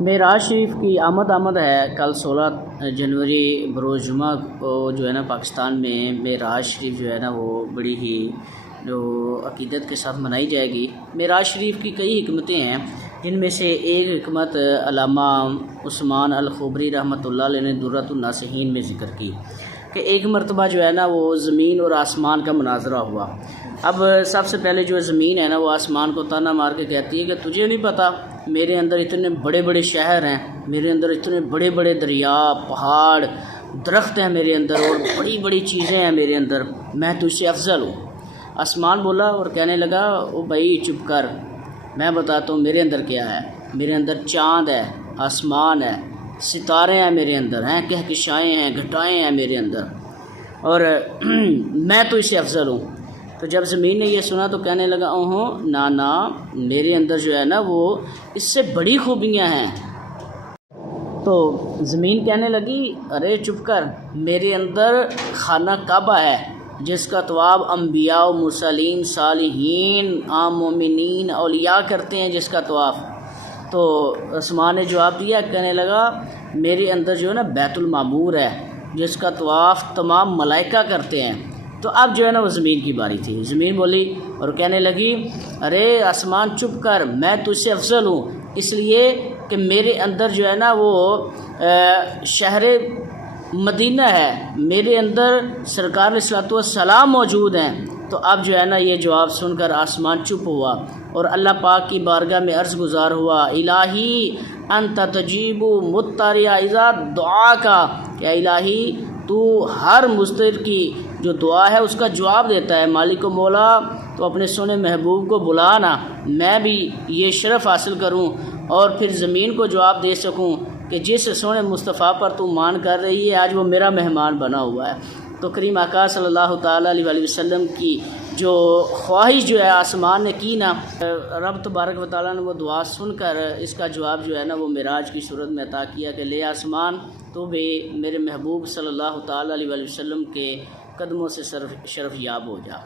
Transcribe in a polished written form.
معراج شریف کی آمد ہے کل 16 جنوری بروز جمعہ کو جو ہے نا پاکستان میں معراج شریف جو ہے نا وہ بڑی ہی جو عقیدت کے ساتھ منائی جائے گی۔ معراج شریف کی کئی حکمتیں ہیں، جن میں سے ایک حکمت علامہ عثمان الخوبری رحمۃ اللہ علیہ نے درۃ الناصحین میں ذکر کی کہ ایک مرتبہ جو ہے نا وہ زمین اور آسمان کا مناظرہ ہوا۔ اب سب سے پہلے جو زمین ہے نا وہ آسمان کو تانا مار کے کہتی ہے کہ تجھے نہیں پتہ میرے اندر اتنے بڑے بڑے شہر ہیں، میرے اندر اتنے بڑے بڑے دریا، پہاڑ، درخت ہیں میرے اندر، اور بڑی بڑی چیزیں ہیں میرے اندر، میں تجھ سے افضل ہوں۔ آسمان بولا اور کہنے لگا او بھائی چپ کر، میں بتاتا ہوں میرے اندر کیا ہے۔ میرے اندر چاند ہے، آسمان ہے، ستارے ہیں میرے اندر، ہیں کہکشائیں ہیں، گھٹائیں ہیں میرے اندر، اور میں تو اس سے افضل ہوں۔ تو جب زمین نے یہ سنا تو کہنے لگا نا میرے اندر جو ہے نا وہ اس سے بڑی خوبیاں ہیں۔ تو زمین کہنے لگی ارے چپ کر، میرے اندر خانہ کعبہ ہے جس کا طواف انبیاء و مرسلین، صالحین، عام مومنین، اولیاء کرتے ہیں جس کا طواف۔ تو آسمان نے جواب دیا، کہنے لگا میرے اندر جو ہے نا بیت المعمور ہے جس کا طواف تمام ملائکہ کرتے ہیں۔ تو اب جو ہے نا وہ زمین کی باری تھی۔ زمین بولی اور کہنے لگی ارے آسمان چپ کر، میں تجھ سے افضل ہوں، اس لیے کہ میرے اندر جو ہے نا وہ شہر مدینہ ہے، میرے اندر سرکار علیہ الصلوۃ والسلام موجود ہیں۔ تو اب جو ہے نا یہ جواب سن کر آسمان چپ ہوا اور اللہ پاک کی بارگاہ میں عرض گزار ہوا، الہی انت تجیب مضطر اذا دعا کا، کہ الہی تو ہر مضطر کی جو دعا ہے اس کا جواب دیتا ہے۔ مالک و مولا تو اپنے سونے محبوب کو بلانا، میں بھی یہ شرف حاصل کروں اور پھر زمین کو جواب دے سکوں کہ جس سونے مصطفیٰ پر تو مان کر رہی ہے آج وہ میرا مہمان بنا ہوا ہے۔ تو کریم آقا صلی اللہ تعالیٰ علیہ وآلہ وسلم کی جو خواہش جو ہے آسمان نے کی نا، رب تبارک و تعالیٰ نے وہ دعا سن کر اس کا جواب جو ہے نا وہ معراج کی صورت میں عطا کیا کہ لے آسمان تو بھی میرے محبوب صلی اللہ تعالیٰ علیہ وآلہ وسلم کے قدموں سے شرف یاب ہو جا۔